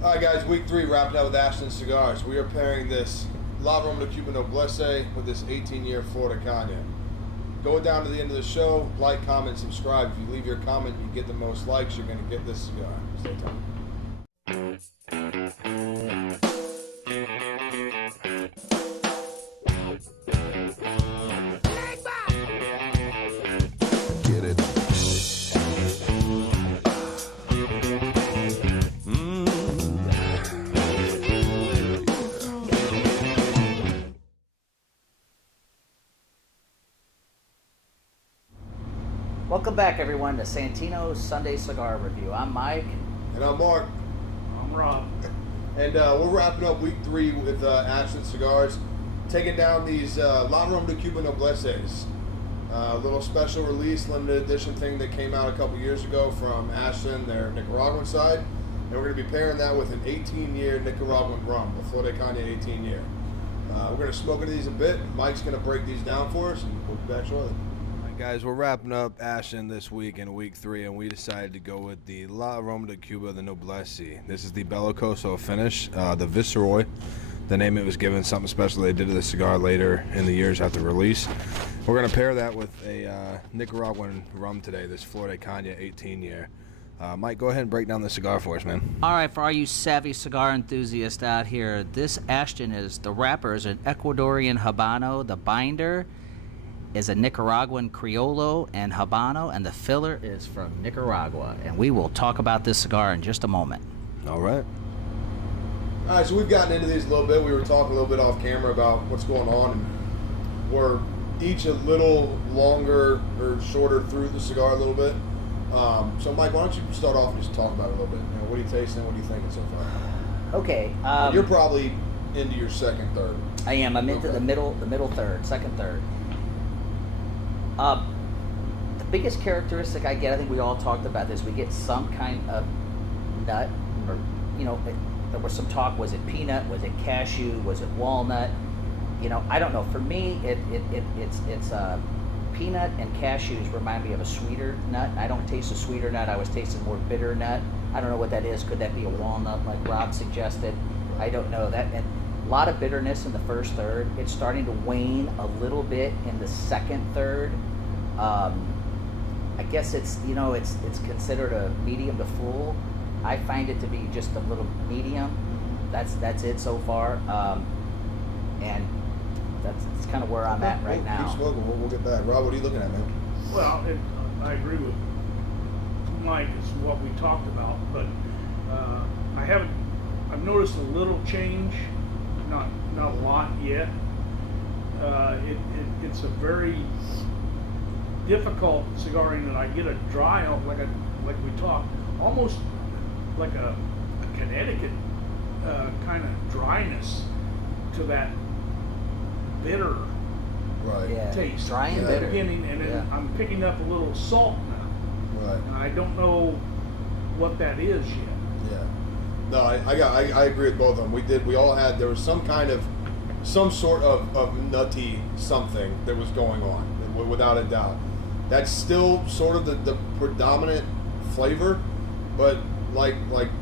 Alright guys, week 3 wrapped up with Ashton Cigars. We are pairing this Aroma de Cuba Noblesse with this 18-year Flor de Cana. Going down to the end of the show, like, comment, subscribe. If you leave your comment, you get the most likes, you're going to get this cigar. Stay tuned. Welcome back, everyone, to Santino's Sunday Cigar Review. I'm Mike. And I'm Mark. I'm Rob. And we're wrapping up week 3 with Ashton Cigars, taking down these Aroma de Cuba Noblesses. A little special release, limited edition thing that came out a couple years ago from Ashton, their Nicaraguan side. And we're going to be pairing that with an 18-year Nicaraguan rum, the Flor de Cana 18-year. We're going to smoke into these a bit. Mike's going to break these down for us, and we'll be back shortly. Guys, we're wrapping up Ashton this week in week 3, and we decided to go with the Aroma de Cuba the Noblesse. This is the Bellicoso finish, the Viceroy. The name it was given, something special they did to the cigar later in the years after release. We're going to pair that with a Nicaraguan rum today, this Flor de Cana 18-year. Mike, go ahead and break down the cigar for us, man. All right, for all you savvy cigar enthusiasts out here, this Ashton the wrapper is an Ecuadorian Habano, the binder is a Nicaraguan Criollo and Habano, and the filler is from Nicaragua. And we will talk about this cigar in just a moment. All right. All right, so we've gotten into these a little bit. We were talking a little bit off camera about what's going on, and we're each a little longer or shorter through the cigar a little bit. So, Mike, why don't you start off and just talk about it a little bit? You know, what are you tasting? What are you thinking so far? Okay. You're probably into your second third. I am. I'm into the middle third, second third. The biggest characteristic I get, I think we all talked about this, we get some kind of nut, or, you know, there was some talk, was it peanut, was it cashew, was it walnut? You know, I don't know. For me, it's peanut and cashews remind me of a sweeter nut. I don't taste a sweeter nut. I was tasting more bitter nut. I don't know what that is. Could that be a walnut like Rob suggested? I don't know. That, and a lot of bitterness in the first third. It's starting to wane a little bit in the second third. I guess it's, you know, it's considered a medium to full. I find it to be just a little medium. That's it so far. And that's kind of where I'm at right now. Keep smoking. We'll get back. Rob, what are you looking at, man? Well, I agree with Mike. It's what we talked about, but I've noticed a little change, not a lot yet. It's a very difficult cigar in that I get a dry out, like we talked, almost like a Connecticut kind of dryness to that bitter taste. Dry and bitter. And then I'm picking up a little salt now. Right. And I don't know what that is yet. Yeah. No, I agree with both of them. We all had, there was some sort of nutty something that was going on, without a doubt. That's still sort of the predominant flavor, but like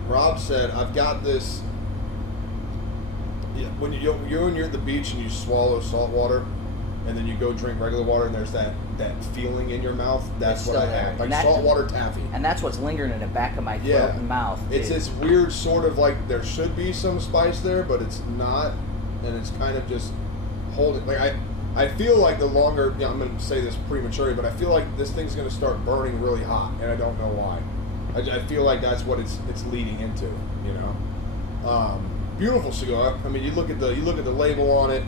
Rob said, I've got this. Yeah, when you're at the beach and you swallow salt water, and then you go drink regular water, and there's that feeling in your mouth. That's what I have, like saltwater taffy. And that's what's lingering in the back of my throat and mouth. It's this weird sort of like there should be some spice there, but it's not, and it's kind of just holding. Like I feel like the longer, you know, I'm going to say this prematurely, but I feel like this thing's going to start burning really hot, and I don't know why. I feel like that's what it's leading into, you know. Beautiful cigar. I mean, you look at the label on it.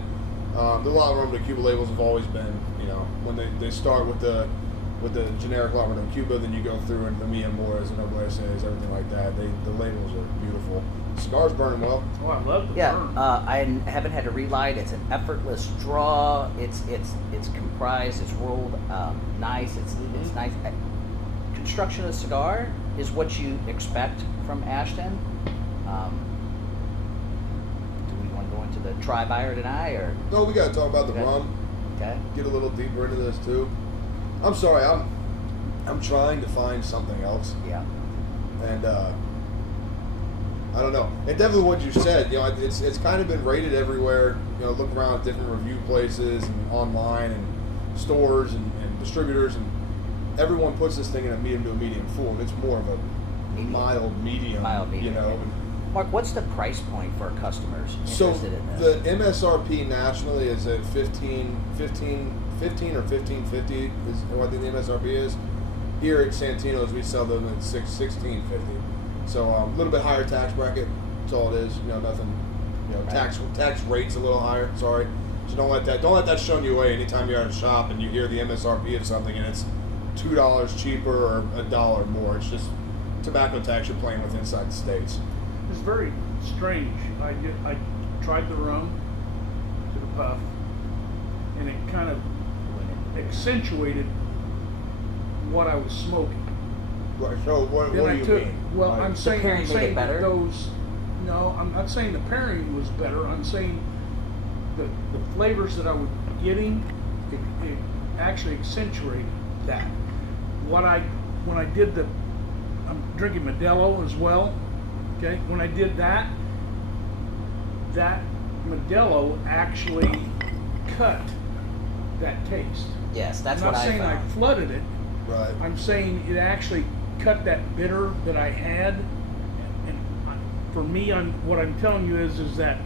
The Aroma de Cuba labels have always been, you know, when they start with the generic Aroma de Cuba, then you go through and the Mi Amores and Noblesses, everything like that. The labels are beautiful. The cigar's burning well. Oh, I love the burn. I haven't had to relight. It's an effortless draw. It's comprised. It's rolled nice. It's nice. Construction of the cigar is what you expect from Ashton. Do we want to go into the try-buyer tonight, or? No, we got to talk about the rum. Okay. Get a little deeper into this too. I'm sorry, I'm trying to find something else. Yeah. And I don't know. And definitely what you said, it's kind of been rated everywhere. Look around at different review places and online and stores and distributors, and everyone puts this thing in a medium to a medium full, and it's more of a mild medium. Mark, what's the price point for customers So interested in this? the MSRP nationally is at 15 or 15.50 is what I think the MSRP is. Here at Santino's, we sell them at 16.50. So a little bit higher tax bracket. That's all it is. Nothing. Right. Tax rate's a little higher. Sorry. So don't let that shun you away. Anytime you're at a shop and you hear the MSRP of something and it's $2 cheaper or $1 more, it's just tobacco tax you're playing with inside the states. It's very strange. I tried the rum to the puff, and it kind of accentuated what I was smoking. Right. So what Then do I you took, mean? well, Like, I'm saying, pairing made it better? No, I'm not saying the pairing was better. I'm saying the flavors that I was getting, it actually accentuated that. When I did I'm drinking Modelo as well. Okay, when I did that Modelo actually cut that taste. Yes, that's I'm what not I saying found. I flooded it. Right. I'm saying it actually cut that bitter that I had. And for me, what I'm telling you is that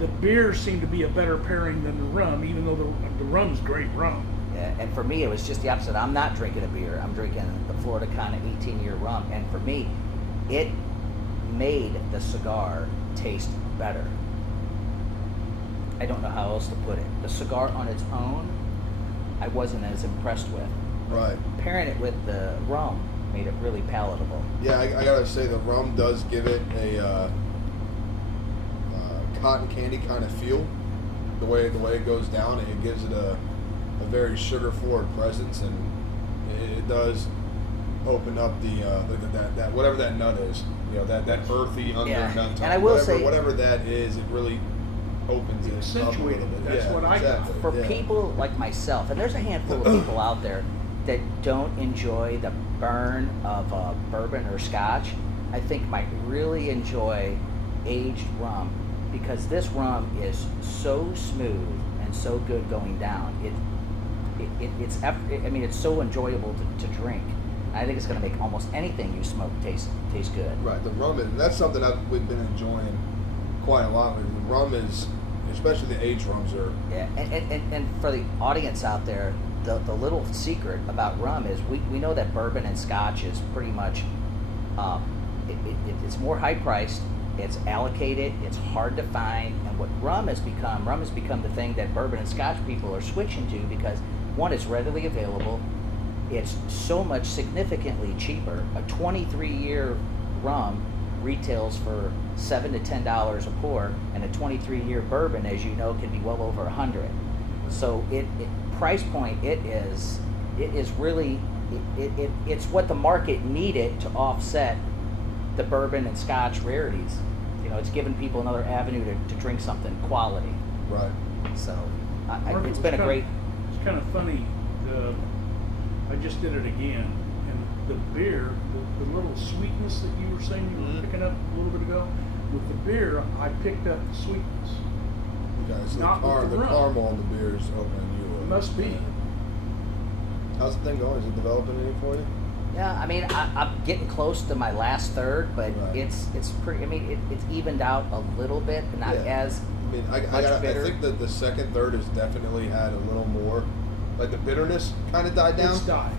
the beer seemed to be a better pairing than the rum, even though the rum's great rum. Yeah, and for me, it was just the opposite. I'm not drinking a beer. I'm drinking the Flor de Cana 18yr Rum, and for me, it made the cigar taste better. I don't know how else to put it. The cigar on its own, I wasn't as impressed with. Right. Pairing it with the rum made it really palatable. Yeah, I gotta say the rum does give it a cotton candy kind of feel. The way it goes down, it gives it a very sugar forward presence, and it does open up that whatever that nut is. That earthy nut tone. And I will say, whatever that is, it really opens it up a little Accentuated. bit. That's what I got. for people like myself, and there's a handful of people out there that don't enjoy the burn of bourbon or scotch, I think might really enjoy aged rum, because this rum is so smooth and so good going down. It's so enjoyable to drink. I think it's going to make almost anything you smoke taste good. Right, the rum is, and that's something we've been enjoying quite a lot. The rum is, especially the aged rums are. Yeah, and for the audience out there, the little secret about rum is we know that bourbon and scotch is pretty much, it's more high priced, it's allocated, it's hard to find, and what rum has become the thing that bourbon and scotch people are switching to, because one, it's readily available, it's so much significantly cheaper. A 23-year rum retails for $7 to $10 a pour, and a 23-year bourbon, as you know, can be well over $100. So price point, it's what the market needed to offset the bourbon and scotch rarities. It's giving people another avenue to drink something quality. Right. So Mark, it's been a great. It's kind of funny. I just did it again, and the beer, the little sweetness that you were saying you were picking up a little bit ago, with the beer, I picked up the sweetness. Okay, so Not with the rum. caramel on the beer is opening you up. It must be. How's the thing going? Is it developing any for you? Yeah, I'm getting close to my last third, but Right. it's pretty. It's evened out a little bit, but not as. I bitter. think that the second third has definitely had a little more, like the bitterness kind of died down. It's died.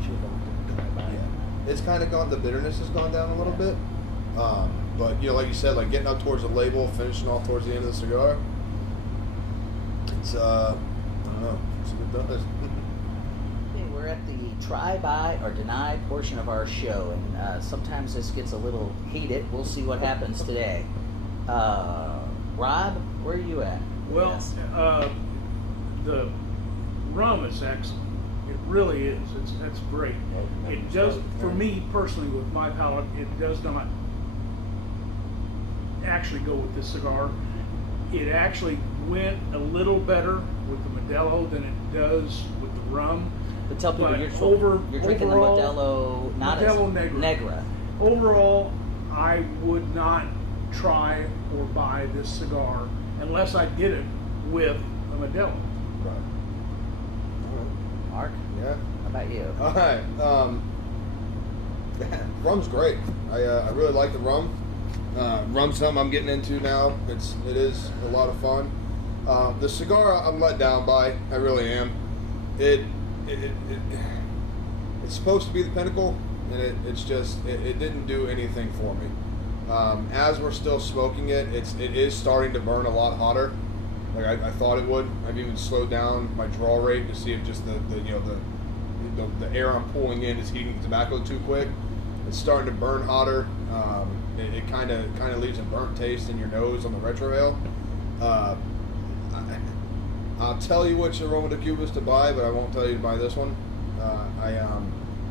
Yeah, it's kind of gone. The bitterness has gone down a little bit. But like you said, like getting up towards the label, finishing off towards the end of the cigar. It's I don't know. It's a good does. Okay, we're at the try, buy, or deny portion of our show, and sometimes this gets a little heated. We'll see what happens today. Rob, where are you at? Well, Yes. the rum is excellent. It really is. It's great. It does, for me personally, with my palate, it does not actually go with this cigar. It actually went a little better with the Modelo than it does with the rum. But tell people but you're overall, drinking the Modelo, not Modelo as Negra. Negra. Overall, I would not try or buy this cigar unless I did it with a Modelo. Right. Mark, Yeah. how about you? All right. Rum's great. I really like the rum. Rum's something I'm getting into now. It is a lot of fun. The cigar I'm let down by. I really am. It's supposed to be the pinnacle, and it didn't do anything for me. As we're still smoking it, it is starting to burn a lot hotter. Like I thought it would. I've even slowed down my draw rate to see if just the air I'm pulling in is heating the tobacco too quick. It's starting to burn hotter. It kind of leaves a burnt taste in your nose on the retrohale. I'll tell you which Aroma de Cuba to buy, but I won't tell you to buy this one.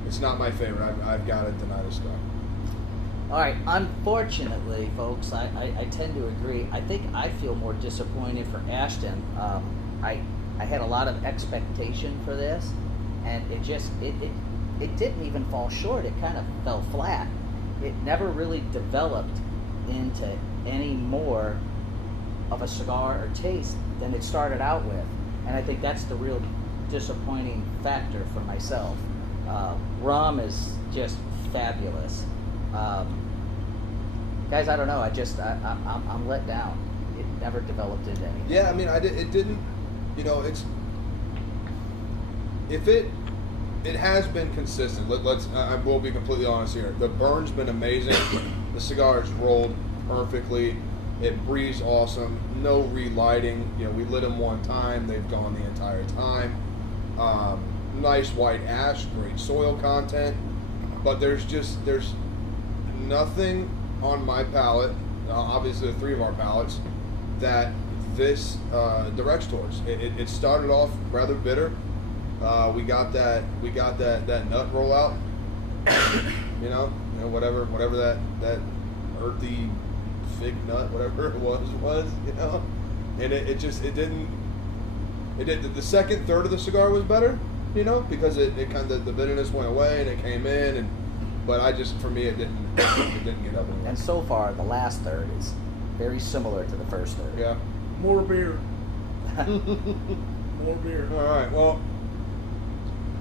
It's not my favorite. I've got it denied a star. All right. Unfortunately, folks, I tend to agree. I think I feel more disappointed for Ashton. I had a lot of expectation for this, and it didn't even fall short. It kind of fell flat. It never really developed into any more of a cigar or taste than it started out with, and I think that's the real disappointing factor for myself. Rum is just fabulous. Guys, I don't know. I'm let down. It never developed into anything. Yeah, I mean, it didn't. It has been consistent. I will be completely honest here. The burn's been amazing. The cigar's rolled perfectly. It breathes awesome. No relighting. We lit them one time. They've gone the entire time. Nice white ash, great soil content. But there's nothing on my palate, obviously the three of our palates, that this directs towards. It started off rather bitter. We got that nut rollout. Whatever that earthy fig nut, whatever it was, and it didn't. The second third of the cigar was better, because it kind of the bitterness went away and it came in, but for me it didn't get up anymore. And so far, the last third is very similar to the first third. Yeah. More beer. More beer. All right. Well,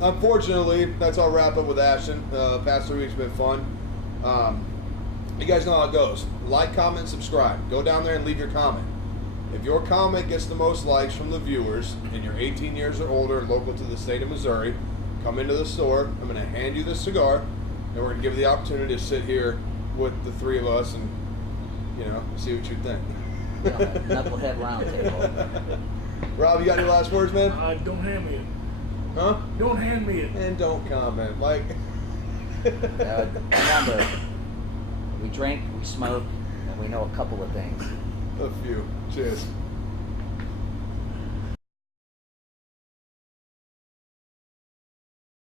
unfortunately, that's our wrap up with Ashton. Past 3 weeks have been fun. You guys know how it goes. Like, comment, subscribe. Go down there and leave your comment. If your comment gets the most likes from the viewers and you're 18 years or older and local to the state of Missouri, come into the store. I'm going to hand you this cigar, and we're going to give you the opportunity to sit here with the three of us and, see what you think. Knucklehead round table. Rob, you got any last words, man? Don't hand me it. Huh? Don't hand me it. And don't comment. Like. Remember, we drink, we smoke, and we know a couple of things. A few. Cheers.